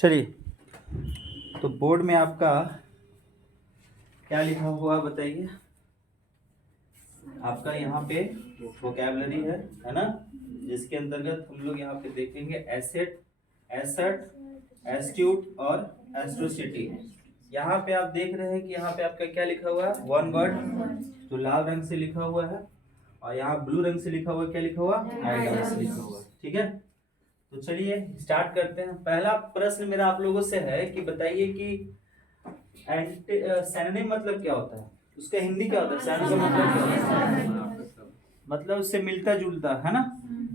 चलिए, तो बोर्ड में आपका क्या लिखा हुआ बताइए। आपका यहाँ पे वोकैबुलरी है ना, जिसके अंतर्गत हम लोग यहाँ पे देखेंगे एसेट, एसर्ट, एस्ट्यूट और एस्ट्रोसिटी। यहाँ पे आप देख रहे हैं कि यहाँ पे आपका क्या लिखा हुआ है, वन वर्ड, जो लाल रंग से लिखा हुआ है, और यहाँ ब्लू रंग से लिखा हुआ, क्या लिखा हुआ, आइडल्स लिखा हुआ। ठीक है, तो चलिए स्टार्ट करते हैं। पहला प्रश्न मेरा आप लोगों से है कि बताइए कि सैनोनिम मतलब क्या होता है, उसका हिंदी क्या होता है। सैनोनिम मतलब क्या होता है, मतलब उससे मिलता जुलता है ना।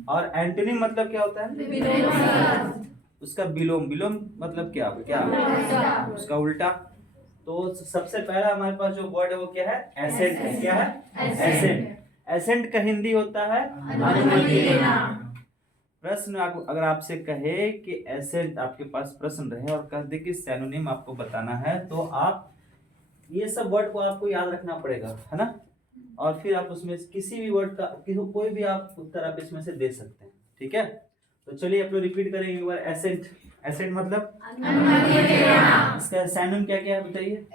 और एंटोनिम मतलब क्या होता है, उसका विलोम। विलोम मतलब क्या क्या, उसका उल्टा। तो सबसे पहला हमारे पास जो वर्ड है वो क्या है, एसेंट है। क्या है, एसेंट। एसेंट का हिंदी होता है अनुमति देना। प्रश्न अगर आपसे कहे कि एसेंट, आपके पास प्रश्न रहे और कह दे कि सैनोनिम आपको बताना है, तो आप ये सब वर्ड को आपको याद रखना पड़ेगा, है ना। और फिर आप उसमें किसी भी वर्ड का कोई भी आप उत्तर आप इसमें से दे सकते हैं। ठीक है, तो चलिए आप लोग रिपीट करेंगे एक बार। एसेंट, एसेंट मतलब अनुमति देना। इसका सैनोनिम क्या क्या है बताइए।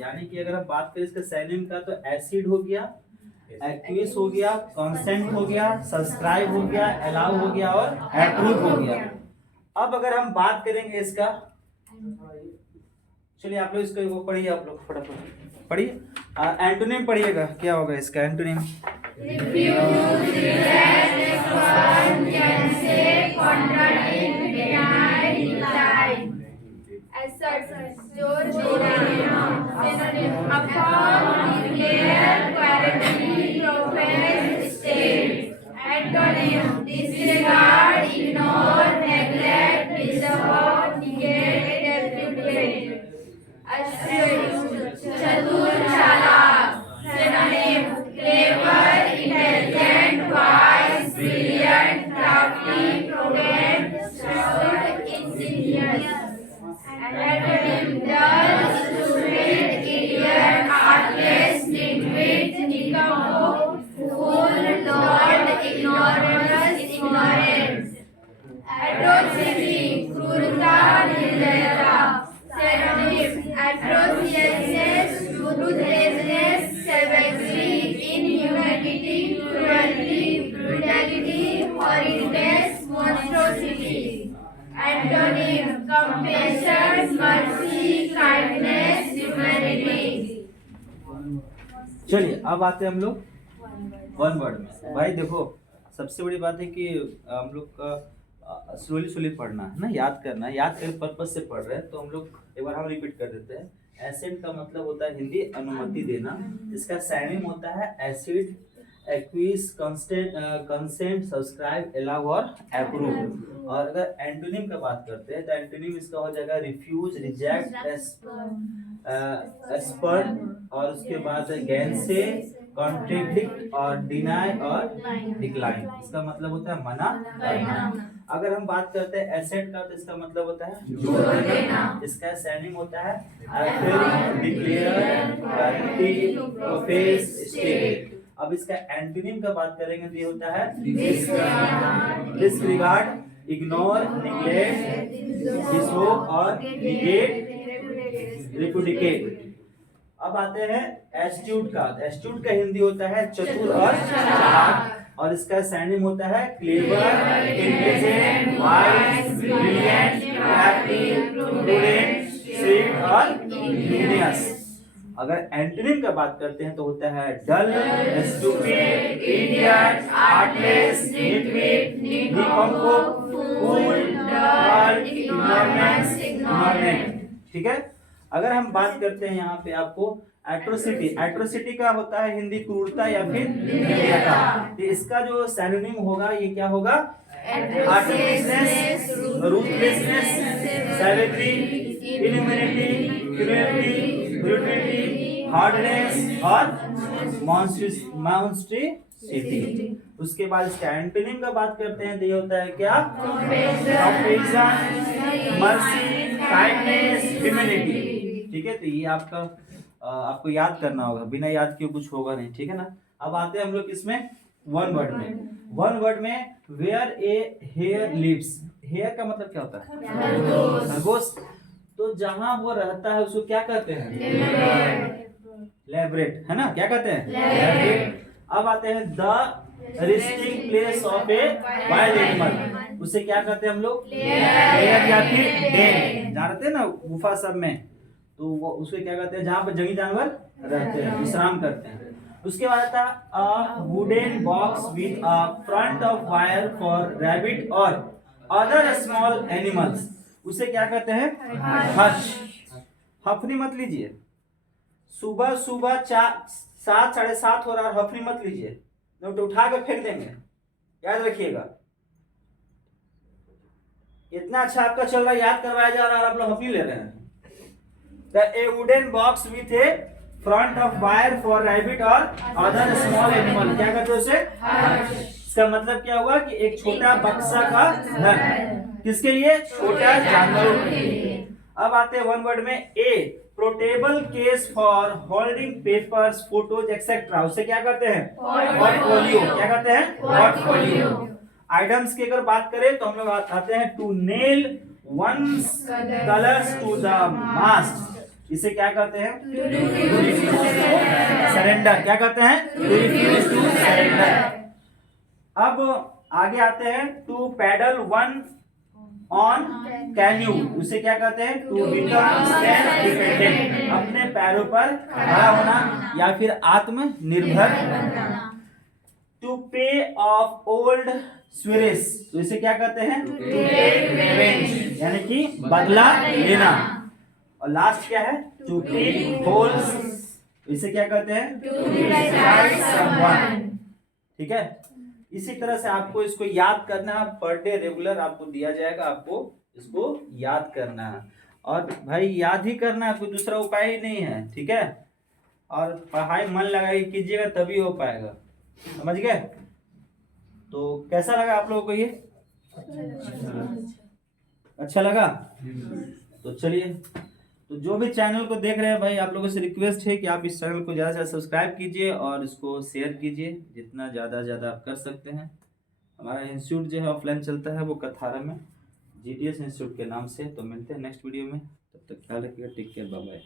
यानी कि अगर हम बात करें इसका सैनोनिम का, तो एसिड हो गया, एक्विस हो गया, कंसेंट हो गया, सब्सक्राइब हो गया, अलाउ हो गया और अप्रूव हो गया। अब अगर हम बात करेंगे इसका, चलिए आप लोग इसको वो पढ़िए, आप लोग फटाफट पढ़िए। एंटोनिम पढ़िएगा, क्या होगा इसका antonym. Refuse, reject, scorn, cancel, contradict, deny, decline. Assert, जोड़ना, synonym, affirm, declare, guarantee, profess, state. Antonym, disregard, ignore, neglect, disavow, negate, repudiate. Assert, चतुर, चालाक. Synonym, clever, intelligent, wise, brilliant, crafty, prudent, shrewd, insidious. Antonym, dull, stupid, idiot, heartless, nitwit, nincompoop, fool, lord, ignoramus, ignorant. Atrocity, cruelta, निर्दयता. Synonym, atrociousness, ruthlessness, savagery, inhumanity, cruelty, brutality, horridness, monstrosity. Antonym, compassion, mercy, kindness, humanity. चलिए अब आते हैं हम लोग one word में। भाई देखो, सबसे बड़ी बात है कि हम लोग का स्लोली स्लोली पढ़ना है ना, याद करना है। याद करने पर्पज से पढ़ रहे हैं, तो हम लोग एक बार हम रिपीट कर देते हैं। एसेंट का मतलब होता है हिंदी अनुमति देना। इसका सैनोनिम होता है acid, aqueous, consent, subscribe, allow और अप्रूव। और अगर एंटोनिम का बात करते हैं, तो एंटोनिम इसका हो जाएगा रिफ्यूज, रिजेक्ट, स्पर्न, और उसके बाद गैंसे, कॉन्ट्रडिक्ट और डिनाई और डिक्लाइन। इसका मतलब होता है मना करना। अगर हम बात करते हैं एसेट का, तो इसका मतलब होता है जोड़ देना। इसका सैनोनिम होता है affirm, declare, guarantee, profess, state. अब इसका एंटोनिम का बात करेंगे तो ये होता है डिसरिगार्ड, इग्नोर, निग्लेक्ट, डिसओ और निगेट, रिपुडिकेट। अब आते हैं एस्ट्यूट का। एस्ट्यूट का हिंदी होता है चतुर और चालाक, और इसका सैनोनिम होता है clever, intelligent, wise, brilliant, crafty, prudent, sweet और इंजीनियस। अगर एंटोनिम का बात करते हैं तो होता है डल, स्टूपिड, इडियट, हार्टलेस, निटविट, निकम्पोप, फूल, डल, इग्नोरेंस, इग्नोरेंट। ठीक है, अगर हम बात करते हैं यहाँ पे आपको एट्रोसिटी। एट्रोसिटी का होता है हिंदी क्रूरता या फिर निर्दयता। तो इसका जो सैनोनिम होगा ये क्या होगा, हार्टलेसनेस, ruthlessness, सैवेजरी, inhumanity, cruelty, brutality, hardness और मॉन्स्ट्रिसिटी। उसके बाद इसका एंटोनिम का बात करते हैं तो ये होता है क्या, कंपैशन, मर्सी, काइंडनेस, ह्यूमैनिटी। ठीक है, तो ये आपका आपको याद करना होगा, बिना याद किए कुछ होगा नहीं। ठीक है ना। अब आते हैं हम लोग इसमें वन वर्ड में where a hare lives, hare का मतलब क्या होता है? खरगोश। तो जहां वो रहता है उसको क्या कहते हैं? लेबरेट, है ना? क्या कहते हैं? लेबरेट। अब आते हैं the resting place of a wild animal, उसे क्या कहते हैं हम लोग? लेयर या फिर डेन। जानते हैं ना गुफा सब में, तो वो उसे क्या कहते हैं? जहाँ पर जंगली जानवर रहते हैं, विश्राम करते हैं। उसके बाद आता a wooden box with a front of wire for rabbit और अदर स्मॉल एनिमल्स, उसे क्या कहते हैं? हश। हफनी मत लीजिए, सुबह सुबह 7 7:30 हो रहा है, हफनी मत लीजिए, नहीं तो उठा के फेंक देंगे, याद रखिएगा। इतना अच्छा आपका चल रहा है, याद करवाया जा रहा है और आप लोग हफनी ले रहे हैं। ए wooden box with A front of wire for rabbit और अदर स्मॉल एनिमल, क्या कहते हैं उसे? इसका मतलब क्या हुआ कि एक छोटा बक्सा का घर, किसके लिए? छोटा जानवरों के लिए। अब आते हैं वन वर्ड में a portable case for holding papers, photos etcetera, उसे क्या कहते हैं? पोर्टफोलियो। क्या कहते हैं? पोर्टफोलियो। आइटम्स की अगर बात करें तो हम लोग आते हैं to nail one's colours to the mast, इसे क्या कहते हैं? सरेंडर। क्या कहते हैं? Refuse to surrender. अब आगे आते हैं to paddle one on canoe, उसे क्या कहते हैं? टू बिकम सेल्फ डिपेंडेंट, अपने पैरों पर खड़ा होना या फिर आत्मनिर्भर। टू पे ऑफ ओल्ड स्वेरेस, तो इसे क्या कहते हैं? टू टेक रिवेंज, यानी कि बदला लेना। और लास्ट क्या है? टू टेक होल्स, इसे क्या कहते हैं? To destroy someone. ठीक है, इसी तरह से आपको इसको याद करना है, पर डे रेगुलर आपको दिया जाएगा, आपको इसको याद करना है। और भाई याद ही करना है, कोई दूसरा उपाय ही नहीं है। ठीक है, और पढ़ाई मन लगाई कीजिएगा तभी हो पाएगा, समझ गए? तो कैसा लगा आप लोगों को ये? अच्छा लगा? तो चलिए, तो जो भी चैनल को देख रहे हैं भाई, आप लोगों से रिक्वेस्ट है कि आप इस चैनल को ज़्यादा से ज़्यादा सब्सक्राइब कीजिए और इसको शेयर कीजिए, जितना ज़्यादा आप कर सकते हैं। हमारा इंस्टीट्यूट जो है ऑफलाइन चलता है, वो कथारा में GDS इंस्टीट्यूट के नाम से। तो मिलते हैं नेक्स्ट वीडियो में, तब तक ख्याल रखिएगा, टेक केयर, बाय बाय।